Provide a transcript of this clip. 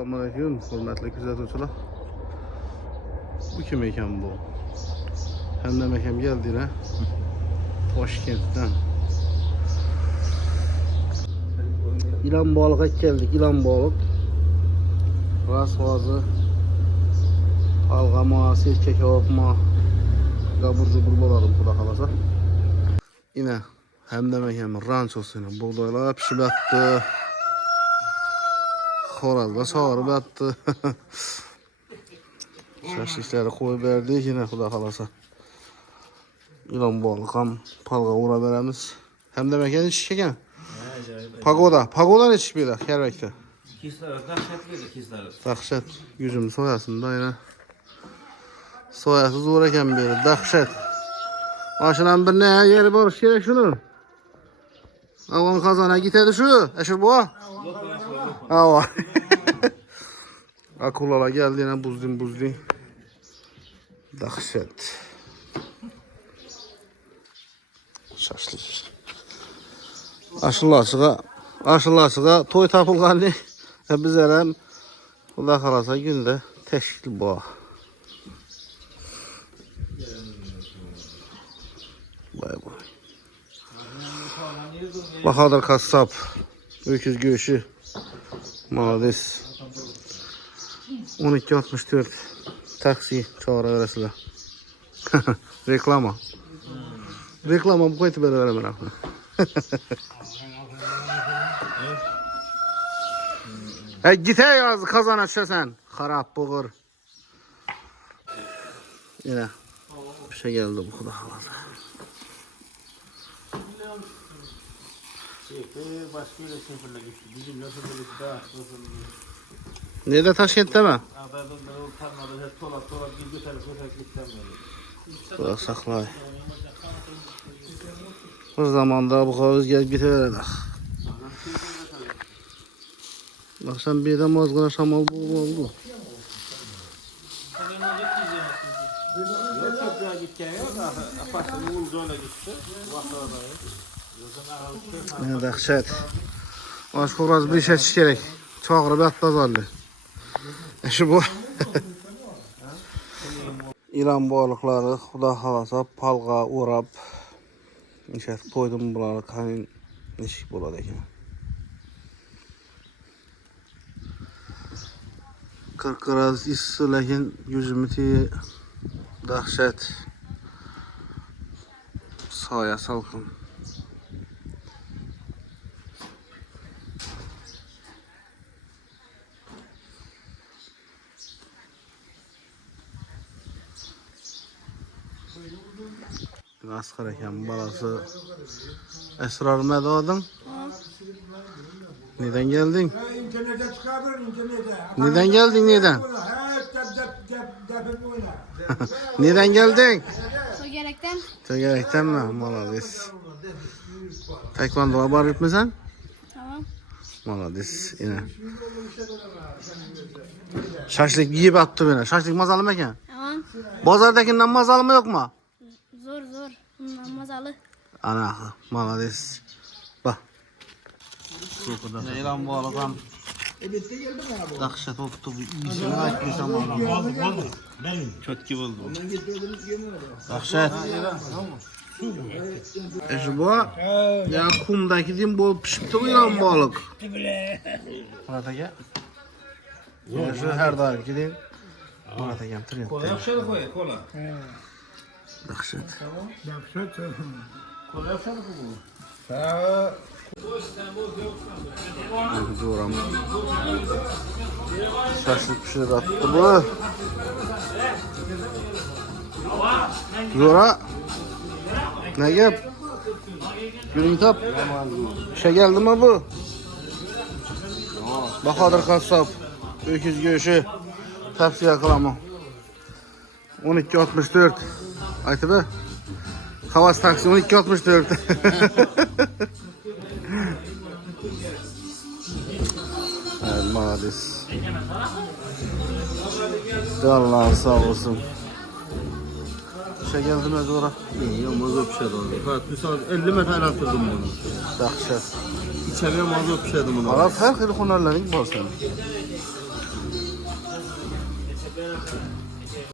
Selamünaleyküm, hürmetli kuzatuvchilar. Bu kim ekan bu? Hamda akam geldi yine. Toshkentdan. İlan balığa geldik, ilan balık. Rasvazı. Algama, sirke kapma. Gabur cubur boladım kuda kalasa. Yine hamda akam ranchosuyla buğdaylar pişib attı. Xorazda sağırıp attı. Şaşlıkları koyup verdik yine xuda kalasa. İlan balık ham palga uğra veremiz. Hem de mekan içik ekan. Pagoda ne içik beyler her vakti. Kisler, dahşetliydi kisler. Dahşet. Yüzüm soyasında yine. Soyası zor eken biri. Dahşet. Maşınan bir ne yeri barış gerek şunu. Avan kazana gitedi şu. Eşir bu. Ava. Akulalar geldi yine buzlin. Dahşet. Şaşlık. Aşılı açığa toy tapılğanı biz eləm Xuda kalasa günde teşkil bu. Vay. Bahadır Kassap öküz göğüşü Malades 12.64 taksi çağıra veresiler. Reklama bu koytu böyle veremem. Gite yaz kazan açsa sen. Harap boğur. Yine bir şey geldi bu kadar havada. Nerede Taşkent'te mi? Kulak saklay. O zamanda bu kadar gelip giteverdik. Akşam bir de mazgına şamal bu oldu. Ne dahşet. Başka biraz bir işe gerek. Çağırıp atmazarlı. Şu bu. İlan balıkları Xuda kalasa palga uğrap. Nişet koydum bunları kanın nişik buladı ekan. Kırkıraz issi lakin yüzümütü dahşet. Soya salkın. Askar ekan balası. Esrar Medadın. Neden geldin? İnternete çıkardın internete. Neden geldin neden? Neden geldin? Gerekten mi? Malades. Taekwondo var etmesen? Tamam. Malades yine. Şaşlık yiyip attı beni. Şaşlık mazalı mı ekan? Tamam. Bazardakinden mazalı mı yok mu? Zor. Bundan mazalı. Ana malades. Bak. Ne lan bu alıkan? Dahşet oldu. Bir şey aytmışam ama. Çok gibi oldu. Dahşet. Şu bu. Ya kumdaki din bol pişipti bu lan balık. Murat gel. Şu her daim gidin. Murat gel. Kola yapşadı koy, kola. Dahşet. Kola yapşadı bu. Zoram. Şaşlık bir şeyler attı bu. Zora. Ne yap? Gülün tap. Şey geldi mi bu? Bahadır Kassap. Öküz göğüşü. Tavsiye kılamam. 12.64. Aytı be. Havas taksi 12.64. Evet, Malades. Allah sağ olsun. Şey geldi mi Zora? Yok, mazot pişirdi onu. Evet, misal 50 metre attırdım bunu. Dahşet. İçeriye mazot pişirdim bunu. Arap her xil hunarlaring bor senin. Gel.